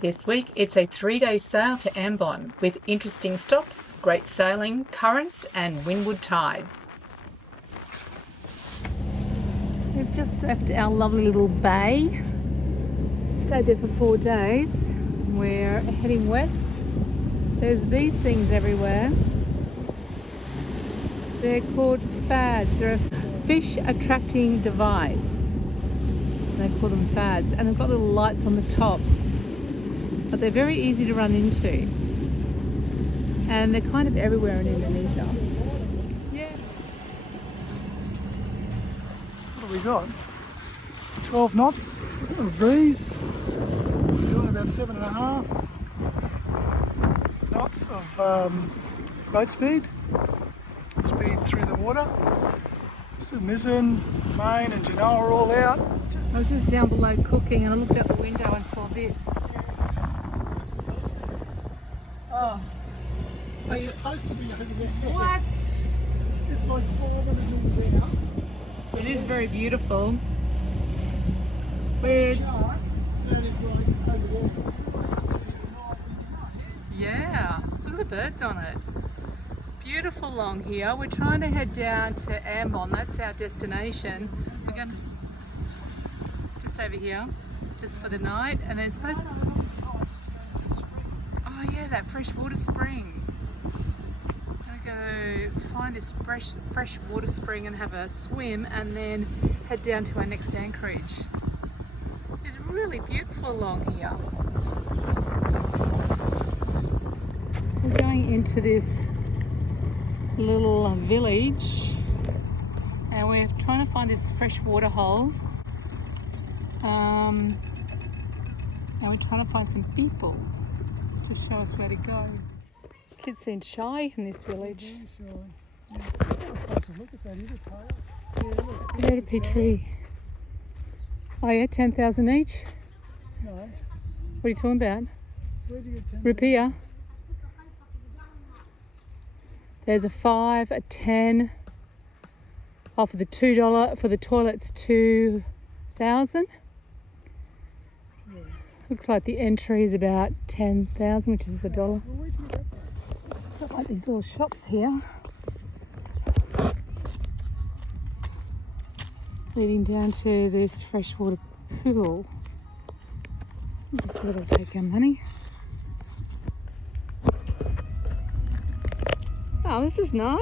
This week, it's a 3-day sail to Ambon with interesting stops, great sailing, currents and windward tides. We've just left our lovely little bay. Stayed there for 4 days. We're heading west. There's these things everywhere. They're called fads. They're a fish attracting device. They call them fads, and they've got little lights on the top. But they're very easy to run into, and they're kind of everywhere in Indonesia. Yeah. What have we got? 12 knots of a breeze. We're doing about 7.5 knots of boat speed through the water. So mizzen, main and genoa are all out. I was just down below cooking and I looked out the window and saw this. Oh. It's supposed to be over there. What? It's like 500 metres out. It is very beautiful. Weird. That is like over there. Yeah, look at the birds on it. It's beautiful along here. We're trying to head down to Ambon. That's our destination. We're going just over here, just for the night, and then supposed. Oh yeah, that freshwater spring. I'm gonna go find this freshwater spring and have a swim, and then head down to our next anchorage. It's really beautiful along here. We're going into this little village, and we're trying to find this freshwater hole. And we're trying to find some people to show us where to go. Kids seem shy in this village. Go to Putri. Oh yeah, 10,000 each? No. What are you talking about? Where do you get 10? Rupiah. There's a 5, a 10. Oh, for the $2, for the toilets, 2,000. Yeah. Looks like the entry is about 10,000, which is $1. Well, where'd you get that? Got like these little shops here, leading down to this freshwater pool. This will take our money. Oh, this is nice.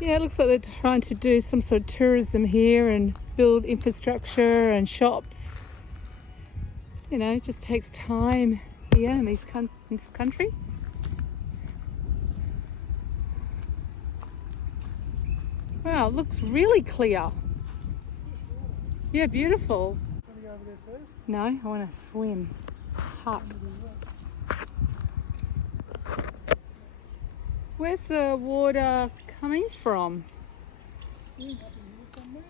Yeah, it looks like they're trying to do some sort of tourism here and build infrastructure and shops. You know, it just takes time here in this country. Wow, it looks really clear. Yeah, beautiful. Want to go over there first? No, I want to swim. Hot. Where's the water coming from?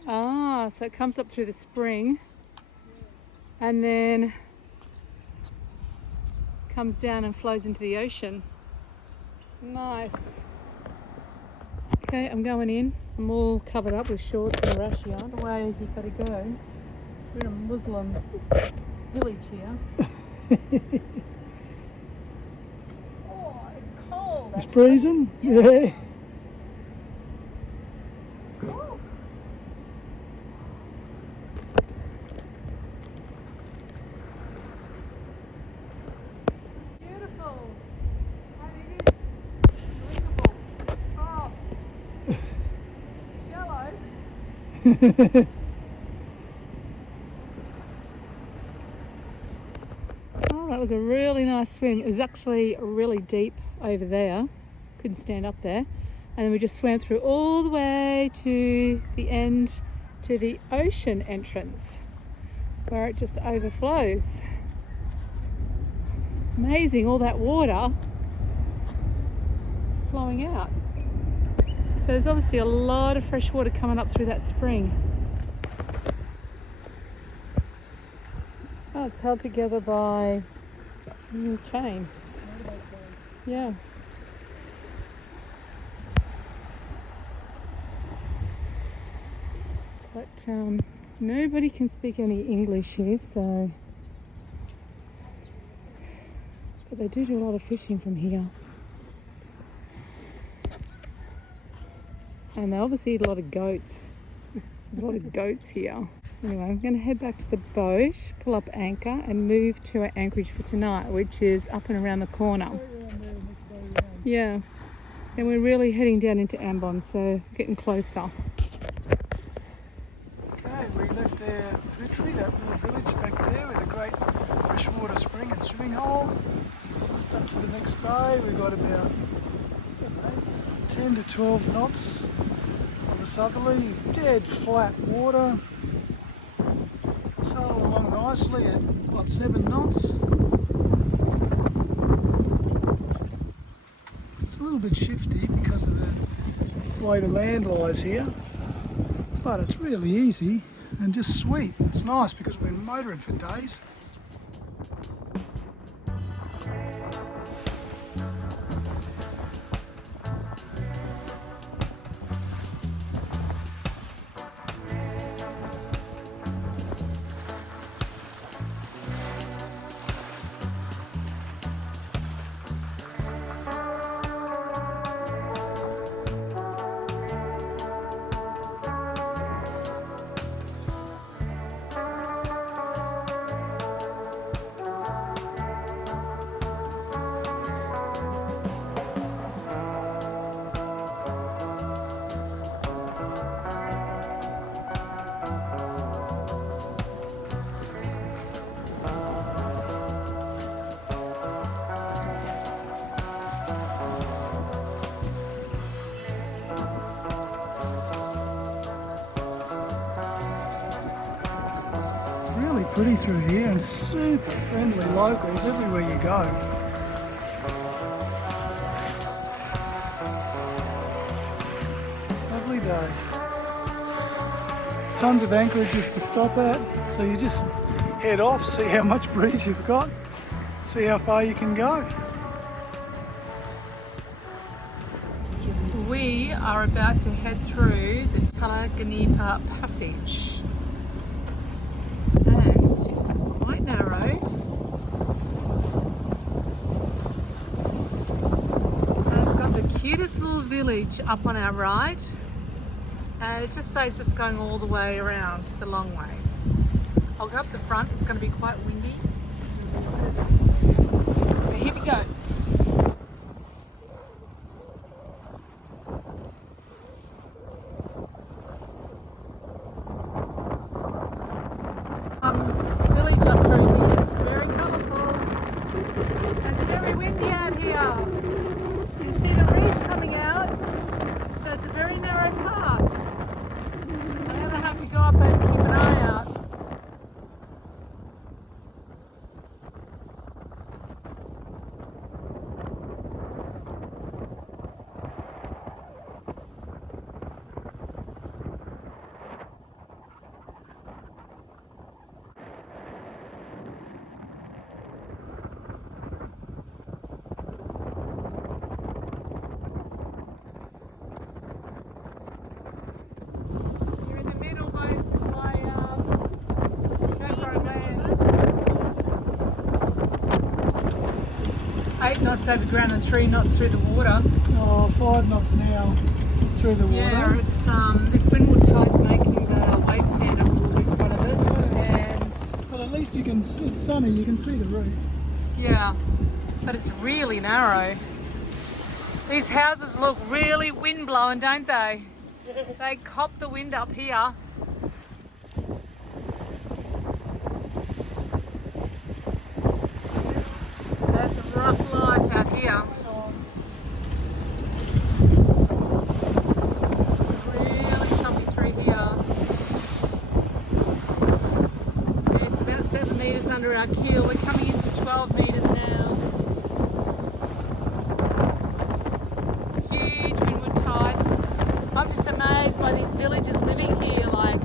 Ah, so it comes up through the spring and then comes down and flows into the ocean. Nice. Okay, I'm going in. I'm all covered up with shorts and a rashi on. That's the way you gotta go. We're in a Muslim village here. Oh, it's cold. It's actually. freezing? Yeah. Oh. Beautiful. And it is drinkable. Oh. Shallow. Oh, that was a really nice swim. It was actually really deep over there. Couldn't stand up there. And then we just swam through all the way to the end, to the ocean entrance, where it just overflows. Amazing, all that water flowing out. So there's obviously a lot of fresh water coming up through that spring. Oh, it's held together by a chain. Yeah. But nobody can speak any English here, so. But they do a lot of fishing from here. And they obviously eat a lot of goats. There's a lot of goats here. Anyway, I'm going to head back to the boat, pull up anchor and move to our anchorage for tonight, which is up and around the corner. Yeah, and we're really heading down into Ambon, so getting closer. Okay, we left there Putri, that little village back there with a great freshwater spring and swimming hole. Up to the next bay, we got about 10 to 12 knots of the southerly, dead flat water. Sailed along nicely at what, 7 knots. It's a little bit shifty because of the way the land lies here, but it's really easy and just sweet. It's nice because we've been motoring for days. Really pretty through here and super friendly locals everywhere you go. Lovely day. Tons of anchorages to stop at, so you just head off, see how much breeze you've got, see how far you can go. We are about to head through the Talaganipa Passage. It's quite narrow. And it's got the cutest little village up on our right. And it just saves us going all the way around the long way. I'll go up the front, it's going to be quite windy. So here we go. Village up through here. It's very colourful. And it's very windy out here. You see the reef coming out, so it's a very narrow pass. I'm going to have to go up and keep an eye out. You're in the middle by 8 knots over ground and 3 knots through the water. Oh, 5 knots now through the water. Yeah, it's this windward tide's making the waves stand up a little bit in front of us, and But at least you can, it's sunny, you can see the reef. yeah, but it's really narrow. These houses look really wind blowing, don't they? They cop the wind up here. That's a rough life out here. Really choppy through here. Yeah, it's about 7 metres under our keel. We're coming into 12 metres now. Huge windward tide. I'm just amazed by these villagers living here. Like,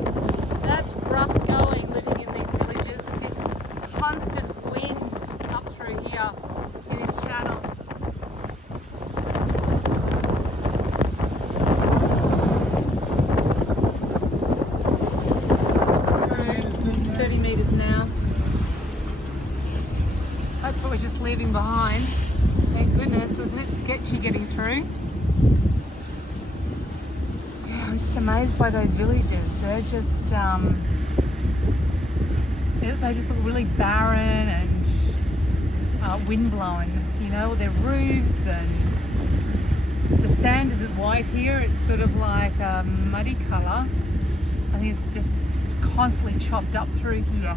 that's rough going living in these villages with this constant wind up through here in this channel. that's what we're just leaving behind. Thank goodness, it was a bit sketchy getting through. Yeah, I'm just amazed by those villages. They're just, they just look really barren and wind-blown. You know, all their roofs, and the sand isn't white here. It's sort of like a muddy colour. I think it's just constantly chopped up through here.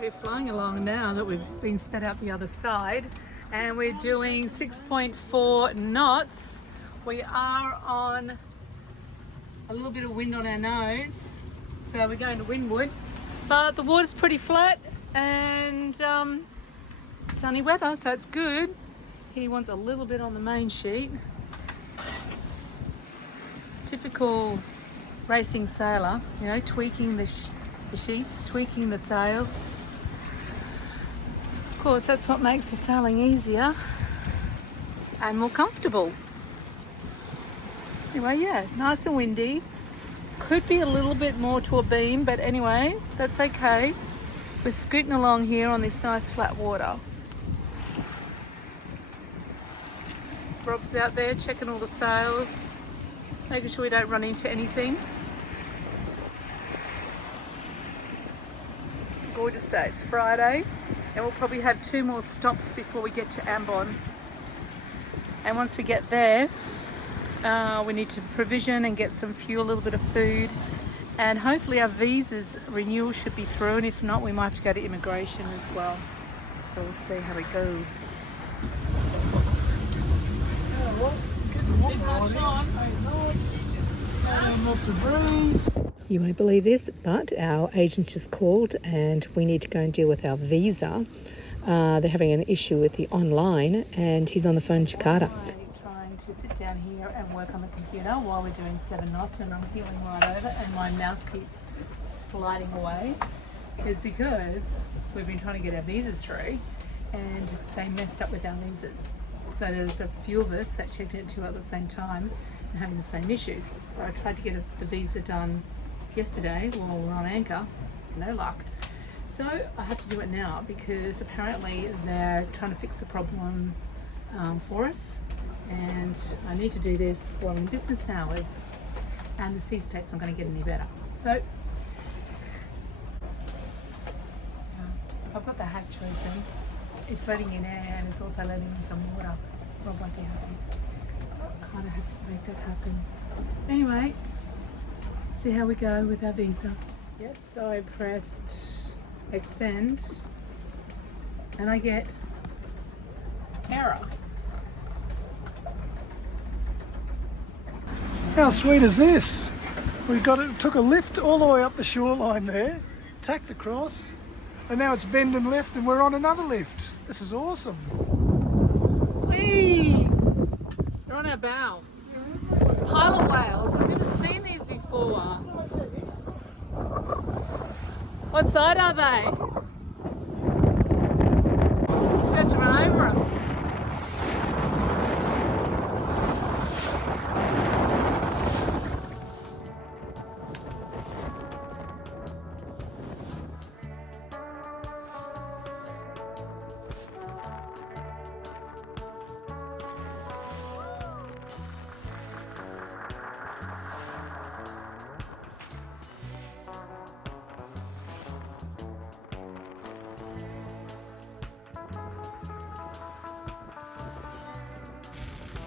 We're flying along now that we've been sped out the other side, and we're doing 6.4 knots. We are on a little bit of wind on our nose, so we're going to windward, but the water's pretty flat and sunny weather, so it's good. He wants a little bit on the main sheet. Typical racing sailor, you know, tweaking the sheets, tweaking the sails. Of course, that's what makes the sailing easier and more comfortable. Anyway, yeah, nice and windy. Could be a little bit more to a beam, but anyway, that's okay. We're scooting along here on this nice flat water. Rob's out there checking all the sails, making sure we don't run into anything. Gorgeous day. It's Friday, and we'll probably have 2 more stops before we get to Ambon. And once we get there, we need to provision and get some fuel, a little bit of food, and hopefully our visas renewal should be through, and if not, we might have to go to immigration as well. So we'll see how we go. Lots of breeze. You won't believe this, but our agent just called and we need to go and deal with our visa. They're having an issue with the online, and he's on the phone in Jakarta. I'm trying to sit down here and work on the computer while we're doing 7 knots, and I'm heeling right over and my mouse keeps sliding away. It's because we've been trying to get our visas through and they messed up with our visas. So there's a few of us that checked it at the same time and having the same issues. So I tried to get the visa done yesterday while we're on anchor, no luck. So I have to do it now because apparently they're trying to fix the problem for us, and I need to do this while in business hours, and the sea state's not going to get any better. So I've got the hatch open. It's letting in air and it's also letting in some water. Rob won't be happy. I kind of have to make that happen. Anyway, see how we go with our visa. Yep, so I pressed extend and I get error. How sweet is this? We took a lift all the way up the shoreline there, tacked across, and now it's bend and left and we're on another lift. This is awesome. Whee! They're on our bow. Pilot whales, I've never seen these before. What side are they? We're about to run over them.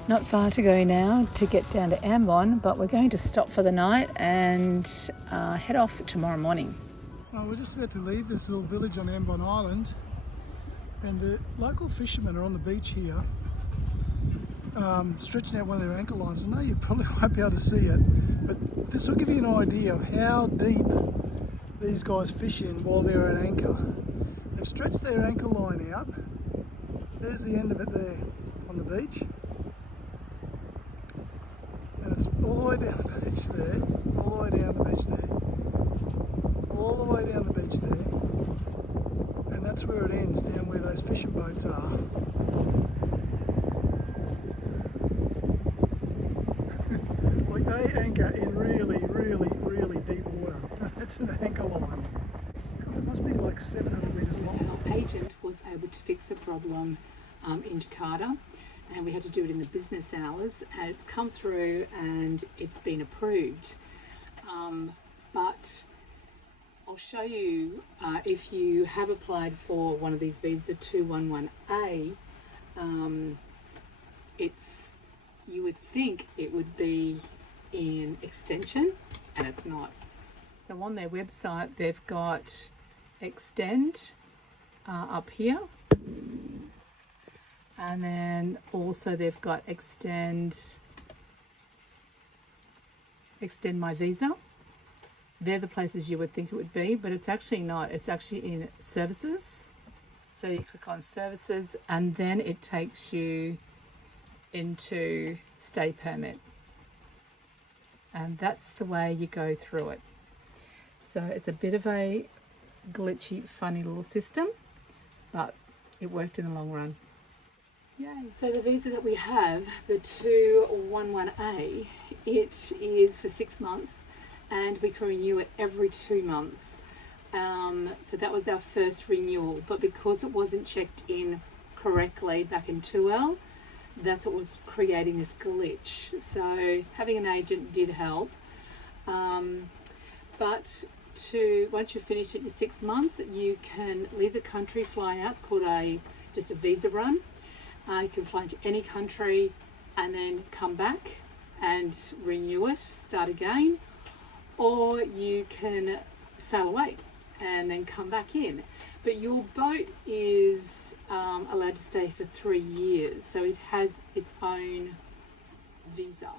Not far to go now to get down to Ambon, but we're going to stop for the night and head off tomorrow morning. Well, we're just about to leave this little village on Ambon Island, and the local fishermen are on the beach here, stretching out one of their anchor lines. I know you probably won't be able to see it, but this will give you an idea of how deep these guys fish in while they're at anchor. They've stretched their anchor line out. There's the end of it there on the beach. And it's all the way down the beach there, all the way down the beach there, all the way down the beach there. And that's where it ends, down where those fishing boats are. Like they anchor in really, really, really deep water. That's an anchor line. God, it must be like 700 metres long. Our agent was able to fix the problem in Jakarta, and we had to do it in the business hours, and it's come through and it's been approved. But I'll show you if you have applied for one of these visas, 211A, you would think it would be in extension, and it's not. So on their website they've got extend up here, and then also they've got extend my visa. They're the places you would think it would be, but it's actually not. It's actually in services. So you click on services and then it takes you into stay permit. And that's the way you go through it. So it's a bit of a glitchy, funny little system, but it worked in the long run. Yay. So the visa that we have, the 211A, it is for 6 months and we can renew it every 2 months. So that was our first renewal, but because it wasn't checked in correctly back in 2L, that's what was creating this glitch. So having an agent did help. But once you've finished at your 6 months, you can leave the country, fly out. It's called just a visa run. You can fly into any country and then come back and renew it, start again, or you can sail away and then come back in. But your boat is allowed to stay for 3 years, so it has its own visa.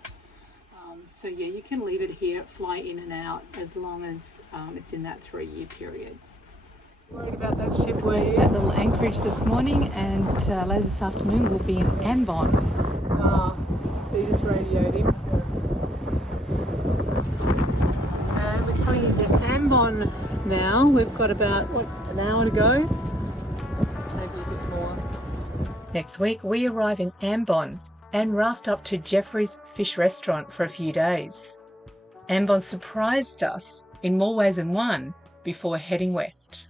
So yeah, you can leave it here, fly in and out as long as it's in that 3-year period. Worried about that ship, were Yes, you? that little anchorage this morning, and later this afternoon we'll be in Ambon. So you just radioed him. And we're coming into Ambon now. We've got about, an hour to go? Maybe a bit more. Next week we arrive in Ambon and raft up to Jeffrey's Fish Restaurant for a few days. Ambon surprised us in more ways than one before heading west.